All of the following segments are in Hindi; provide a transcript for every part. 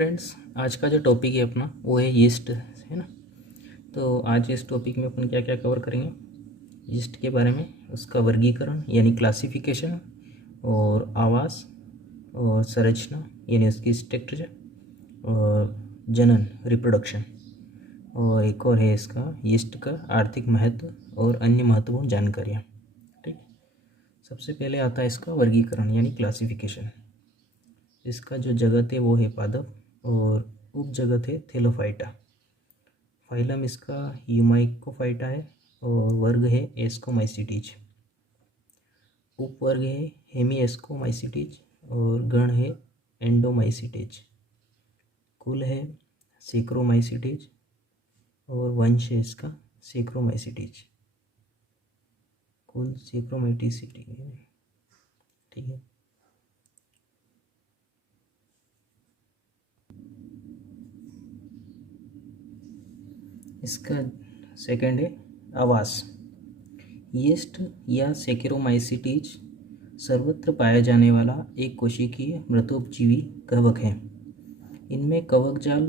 फ्रेंड्स, आज का जो टॉपिक है अपना वो है यीस्ट, है ना। तो आज इस टॉपिक में अपन क्या क्या कवर करेंगे, यीस्ट के बारे में, उसका वर्गीकरण यानी क्लासिफिकेशन, और आवास और संरचना यानी उसकी स्ट्रक्चर, और जनन रिप्रोडक्शन, और एक और है इसका यीस्ट का आर्थिक महत्व और अन्य महत्वपूर्ण जानकारियाँ। ठीक, सबसे पहले आता है इसका वर्गीकरण यानी क्लासिफिकेशन। इसका जो जगत है वो है पादप और उप जगत है थेलोफाइटा। फाइलम इसका ह्यूमाइकोफाइटा है और वर्ग है एस्कोमाइसिटीज। उपवर्ग है हेमीएस्कोमाइसिटीज और गण है एंडोमाइसिटीज। कुल है सेक्रोमाइसिटीज और वंश है इसका सेक्रोमाइसिटीज। कुल सेक्रोमाइटिसिटी है। ठीक है, इसका सेकंड है आवास। यीस्ट या सेकेरोमाइसिटीज सर्वत्र पाया जाने वाला एक कोशिकीय मृतोपजीवी कवक है। इनमें कवक जाल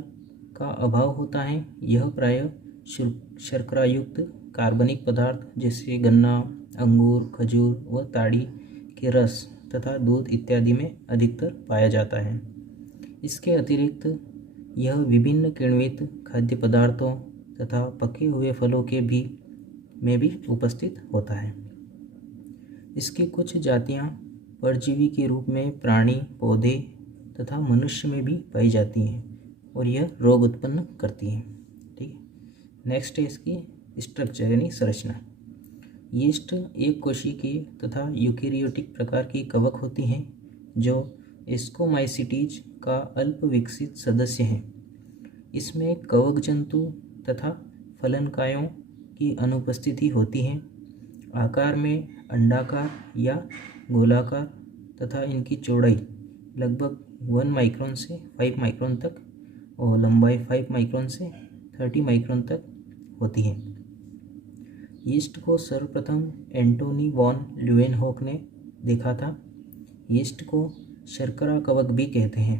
का अभाव होता है। यह प्रायः शर्करायुक्त कार्बनिक पदार्थ जैसे गन्ना, अंगूर, खजूर व ताड़ी के रस तथा दूध इत्यादि में अधिकतर पाया जाता है। इसके अतिरिक्त यह विभिन्न किण्वित खाद्य पदार्थों तथा पके हुए फलों के में भी उपस्थित होता है। इसकी कुछ जातियां परजीवी के रूप में प्राणी, पौधे तथा मनुष्य में भी पाई जाती हैं और यह रोग उत्पन्न करती हैं। ठीक है, नेक्स्ट है इसकी स्ट्रक्चर यानी संरचना। यीस्ट एक कोशिकीय तथा यूकेरियोटिक प्रकार की कवक होती हैं जो एस्कोमाइसिटीज का अल्प विकसित सदस्य हैं। इसमें कवक जंतु तथा फलनकायों की अनुपस्थिति होती है। आकार में अंडाकार या गोलाकार तथा इनकी चौड़ाई लगभग 1 माइक्रोन से 5 माइक्रोन तक और लंबाई 5 माइक्रोन से 30 माइक्रोन तक होती है। यीस्ट को सर्वप्रथम एंटोनी वॉन ल्यूवेनहॉक ने देखा था। यीस्ट को शर्करा कवक भी कहते हैं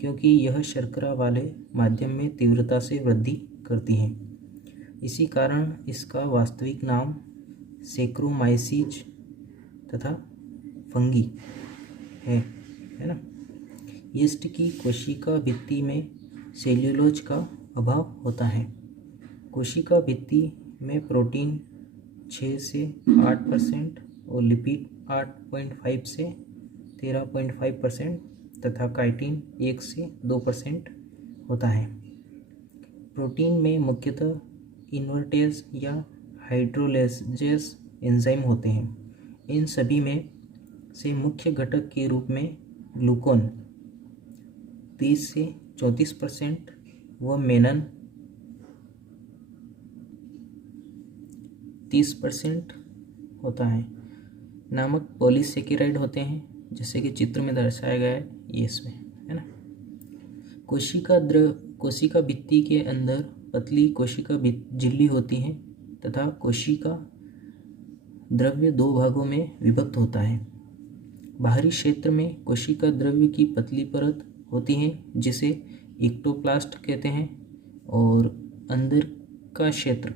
क्योंकि यह शर्करा वाले माध्यम में तीव्रता से वृद्धि करती है। इसी कारण इसका वास्तविक नाम सेक्रोमाइसीज तथा फंगी है ना। यीस्ट की कोशिका भित्ति में सेल्यूलोज का अभाव होता है। कोशिका भित्ति में प्रोटीन 6 से 8% और लिपिड 8.5 से 13.5% तथा काइटिन 1 से 2% होता है। प्रोटीन में मुख्यतः इन्वर्टेज या हाइड्रोलेजेस एंजाइम होते हैं। इन सभी में से मुख्य घटक के रूप में ग्लूकोन 30 से 34% व मेनन 30% होता है नामक पॉलीसेकेराइड होते हैं, जैसे कि चित्र में दर्शाया गया है ये इसमें, है ना। कोशिका भित्ति के अंदर पतली कोशिका झिल्ली होती है तथा कोशिका द्रव्य 2 भागों में विभक्त होता है। बाहरी क्षेत्र में कोशिका द्रव्य की पतली परत होती है जिसे एक्टोप्लास्ट कहते हैं और अंदर का क्षेत्र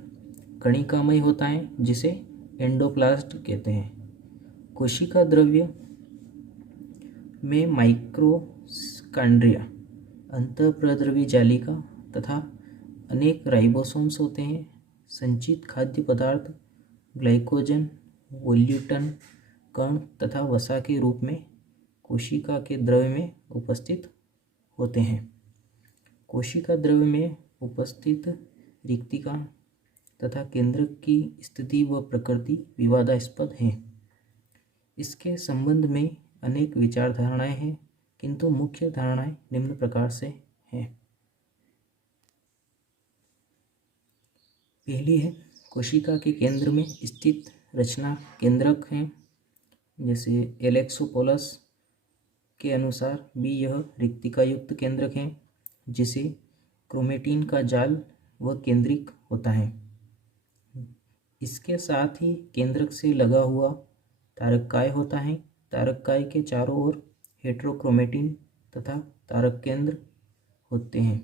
कणिकामय होता है जिसे एंडोप्लास्ट कहते हैं। कोशिका द्रव्य में माइक्रोकांड्रिया, अंतःप्रद्रवी जालिका तथा अनेक राइबोसोम्स होते हैं। संचित खाद्य पदार्थ ग्लाइकोजन, वोल्यूटन, कण तथा वसा के रूप में कोशिका के द्रव्य में उपस्थित होते हैं। कोशिका द्रव्य में उपस्थित रिक्तिका तथा केंद्रक की स्थिति व प्रकृति विवादास्पद है। इसके संबंध में अनेक विचारधारणाएं हैं, किंतु मुख्य धारणाएं निम्न प्रकार से हैं। पहली है कोशिका के केंद्र में स्थित रचना केंद्रक हैं, जैसे एलेक्सोपोलस के अनुसार भी यह रिक्तिका युक्त केंद्रक हैं जिसे क्रोमेटिन का जाल व केंद्रिक होता है। इसके साथ ही केंद्रक से लगा हुआ तारककाय होता है। तारककाय के चारों ओर हेटेरोक्रोमेटिन तथा तारक केंद्र होते हैं।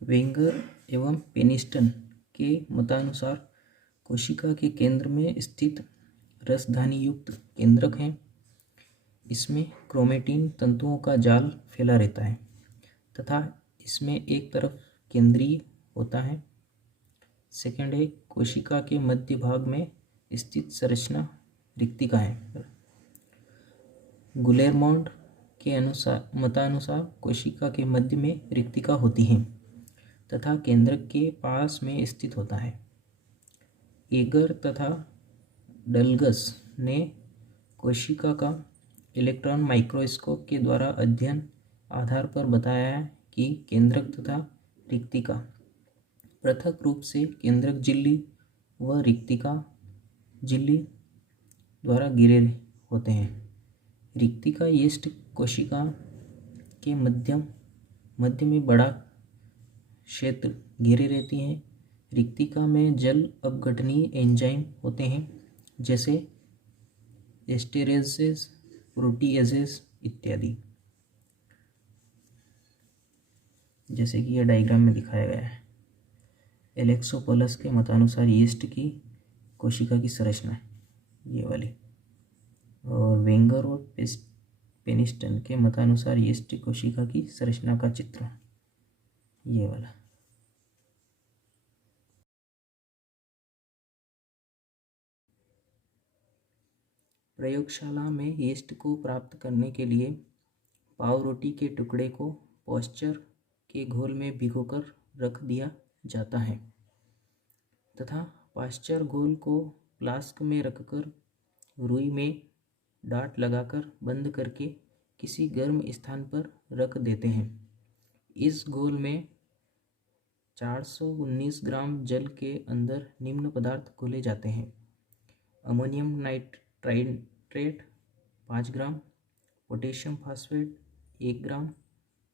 वेंगर एवं पेनिस्टन के मतानुसार कोशिका के केंद्र में स्थित रसधानी युक्त केंद्रक है। इसमें क्रोमेटिन तंतुओं का जाल फैला रहता है तथा इसमें एक तरफ केंद्रीय होता है। सेकंड है, कोशिका के मध्य भाग में स्थित संरचना रिक्तिका है। गुलेरमोंड के मतानुसार कोशिका के मध्य में रिक्तिका होती है तथा केंद्रक के पास में स्थित होता है। एगर तथा डलगस ने कोशिका का इलेक्ट्रॉन माइक्रोस्कोप के द्वारा अध्ययन आधार पर बताया है कि केंद्रक तथा रिक्तिका पृथक रूप से केंद्रक झिल्ली व रिक्तिका झिल्ली द्वारा घिरे होते हैं। रिक्तिका यीस्ट कोशिका के मध्य में बड़ा क्षेत्र घेरे रहती हैं। रिक्तिका में जल अपघटनीय एंजाइम होते हैं जैसे एस्टेरेसेस, प्रोटीएजेस इत्यादि, जैसे कि यह डायग्राम में दिखाया गया है। एलेक्सोपोलस के मतानुसार यीस्ट की कोशिका की संरचना है ये वाली, और वेंगर और पेनिस्टन के मतानुसार यीस्ट कोशिका की संरचना का चित्र ये वाला। प्रयोगशाला में यीस्ट को प्राप्त करने के लिए पावरोटी के टुकड़े को पॉस्चर के घोल में भिगोकर रख दिया जाता है तथा पॉस्चर घोल को फ्लास्क में रखकर रुई में डाट लगाकर बंद करके किसी गर्म स्थान पर रख देते हैं। इस घोल में 419 ग्राम जल के अंदर निम्न पदार्थ घोले जाते हैं: अमोनियम नाइट्रेट 5 ग्राम, पोटेशियम फास्फेट 1 ग्राम,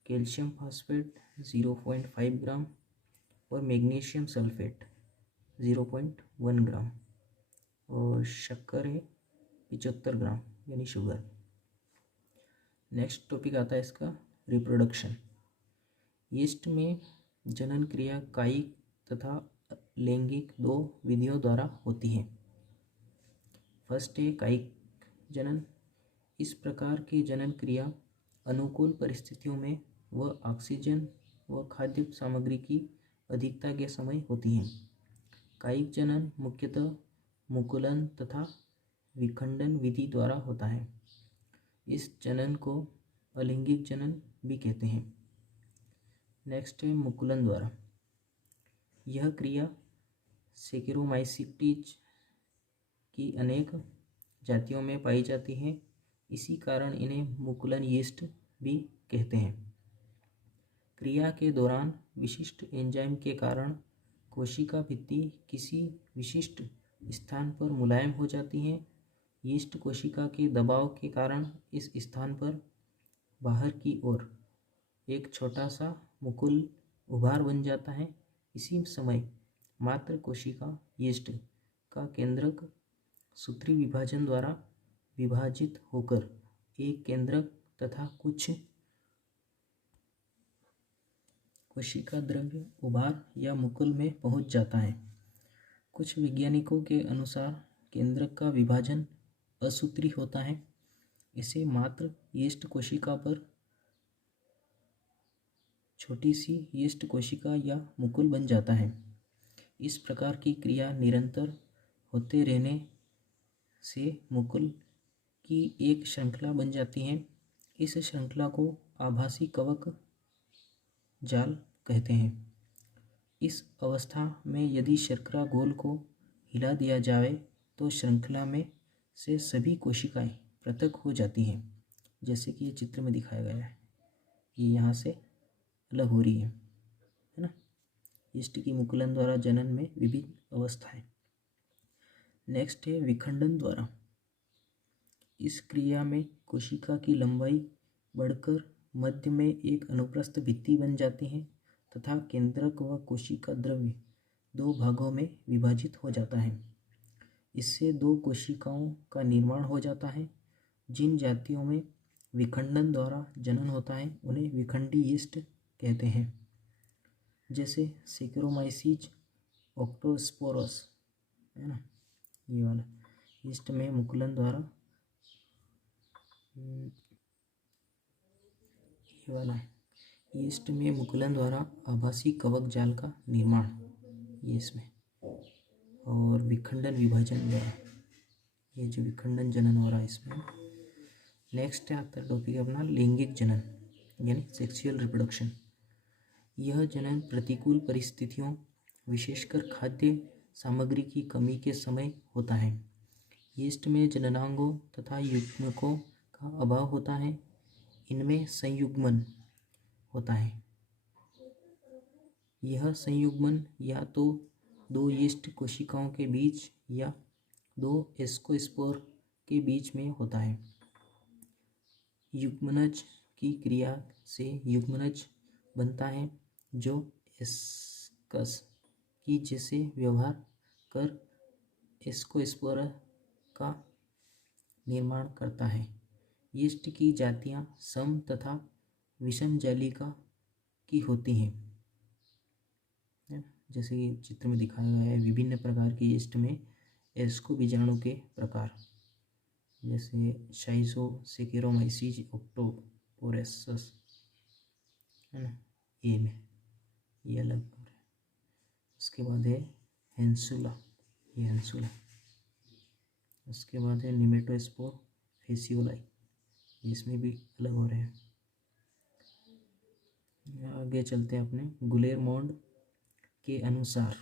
कैल्शियम फास्फेट 0.5 ग्राम और मैग्नीशियम सल्फेट 0.1 ग्राम, और शक्कर है 75 ग्राम यानी शुगर। नेक्स्ट टॉपिक आता है इसका रिप्रोडक्शन। यीस्ट में जनन क्रिया कायिक तथा लैंगिक दो विधियों द्वारा होती है। फर्स्ट है कायिक जनन। इस प्रकार की जनन क्रिया अनुकूल परिस्थितियों में व ऑक्सीजन व खाद्य सामग्री की अधिकता के समय होती है। कायिक जनन मुख्यतः मुकुलन तथा विखंडन विधि द्वारा होता है। इस जनन को अलैंगिक जनन भी कहते हैं। नेक्स्ट है मुकुलन द्वारा। यह क्रिया सेकेरोमाइसीटीज की अनेक जातियों में पाई जाती है, इसी कारण इन्हें मुकुलन यीस्ट भी कहते हैं। क्रिया के दौरान विशिष्ट एंजाइम के कारण कोशिका भित्ति किसी विशिष्ट स्थान पर मुलायम हो जाती है। यीस्ट कोशिका के दबाव के कारण इस स्थान पर बाहर की ओर एक छोटा सा मुकुल उभार बन जाता है। इसी समय मात्र कोशिका यीस्ट का केंद्रक सूत्री विभाजन द्वारा विभाजित होकर एक केंद्रक तथा कुछ कोशिका द्रव्य उभार या मुकुल में पहुंच जाता है। कुछ वैज्ञानिकों के अनुसार केंद्रक का विभाजन असूत्री होता है। इसे मात्र यीस्ट कोशिका पर छोटी सी यीस्ट कोशिका या मुकुल बन जाता है। इस प्रकार की क्रिया निरंतर होते रहने से मुकुल की एक श्रृंखला बन जाती है। इस श्रृंखला को आभासी कवक जाल कहते हैं। इस अवस्था में यदि शर्करा घोल को हिला दिया जाए तो श्रृंखला में से सभी कोशिकाएं पृथक हो जाती हैं, जैसे कि ये चित्र में दिखाया गया है। ये यहाँ से अलग हो रही है ना। यीस्ट की मुकुलन द्वारा जनन में विभिन्न अवस्थाएं। नेक्स्ट है विखंडन द्वारा। इस क्रिया में कोशिका की लंबाई बढ़कर मध्य में एक अनुप्रस्थ भित्ति बन जाती है तथा केंद्रक व कोशिका द्रव्य दो भागों में विभाजित हो जाता है। इससे दो कोशिकाओं का निर्माण हो जाता है। जिन जातियों में विखंडन द्वारा जनन होता है उन्हें विखंडी यीस्ट कहते हैं। जैसे सेकेरोमाइसीज ऑक्टोस्पोरस है ना, ये वाला यीस्ट में मुकुलन द्वारा, ये वाला है, यीस्ट में मुकुलन द्वारा आभासी कवक जाल का निर्माण, ये इसमें, और विखंडन विभाजन द्वारा, ये जो विखंडन जनन हो रहा है इसमें। नेक्स्ट है आपका टॉपिक अपना लैंगिक जनन यानी सेक्सुअल रिप्रोडक्शन। यह जनन प्रतिकूल परिस्थितियों विशेषकर खाद्य सामग्री की कमी के समय होता है। यीस्ट में जननांगों तथा युग्मकों का अभाव होता है। इनमें संयुग्मन होता है। यह संयुग्मन या तो दो यीस्ट कोशिकाओं के बीच या दो एस्कोस्पोर के बीच में होता है। युग्मनज की क्रिया से युग्मनज बनता है जो एस्कस की जैसे व्यवहार कर एस्कोस्पोर का निर्माण करता है। यीस्ट की जातियां सम तथा विषम जालिका की होती हैं, जैसे कि चित्र में दिखाया गया है। विभिन्न प्रकार की यीस्ट में एस्को बीजाणु के प्रकार, जैसे शाइजो सेकेरोमाइसीज ऑक्टोपोरेसस है ना, ए में ये अलग हो रहा है। उसके बाद है हेंसुला, ये हेंसुला। उसके बाद है निमेटोस्पोर फेसियोलाई, इसमें भी अलग हो रहे हैं। आगे चलते हैं अपने गुलेरमोंड के अनुसार